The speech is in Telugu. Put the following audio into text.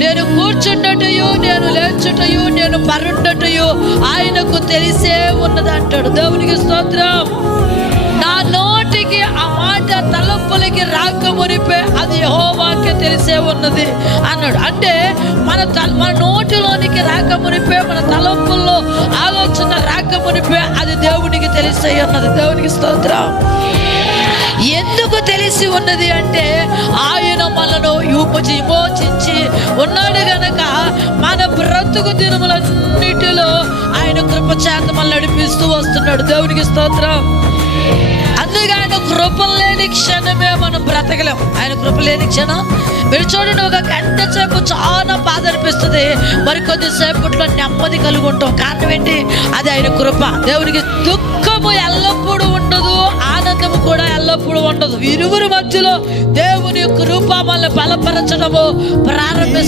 నేను కూర్చుండటయు, నేను లేచుటయు, నేను పరుండటయు ఆయనకు తెలిసే ఉన్నది అంటాడు. దేవునికి స్తోత్రం. నా నోటికి ఆ మాట తలంపులకి రాక మునిపే అది యెహోవాకే తెలిసే ఉన్నది అన్నాడు. అంటే మన నోటిలోనికి రాక మునిపే, మన తలంపుల్లో ఆలోచన రాక మునిపే అది దేవునికి తెలిసే ఉన్నది. దేవునికి స్తోత్రం. ఎందుకు తెలిసి ఉన్నది అంటే ఆయన మనను విమోచించి ఉన్నాడు గనక మన బ్రతుకు దినములన్నిటిలో ఆయన కృపచేత మనల్ని నడిపిస్తూ వస్తున్నాడు. దేవునికి స్తోత్రం. అందుకే ఆయన కృప లేని క్షణమే మనం బ్రతకలేం. ఆయన కృప లేని క్షణం మీరు చూడండి, ఒక గంట సేపు చాలా బాధ అనిపిస్తుంది, మరికొద్ది సేపట్లో నెమ్మది కలిగి ఉంటాం. కారణం ఏంటి? అది ఆయన కృప. దేవునికి దుఃఖము ఎల్లప్పుడూ ఉండదు, ఆనందము కూడా ఎల్లప్పుడూ ఉండదు. ఇరువురి మధ్యలో దేవుని కృప మనల్ని బలపరచడము ప్రారంభిస్తుంది.